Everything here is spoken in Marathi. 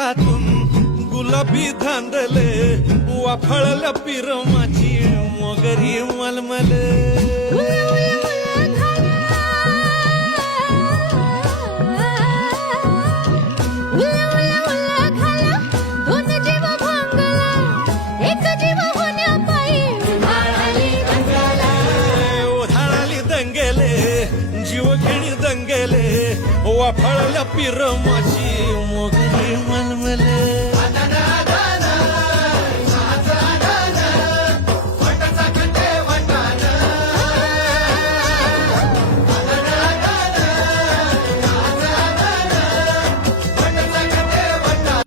पोटातून गुलाबी धांदले वाफळल्या पिरमाची मोगरी मलमल दंगेले जीव घेणी दंगेले वाफळल्या पिरमाची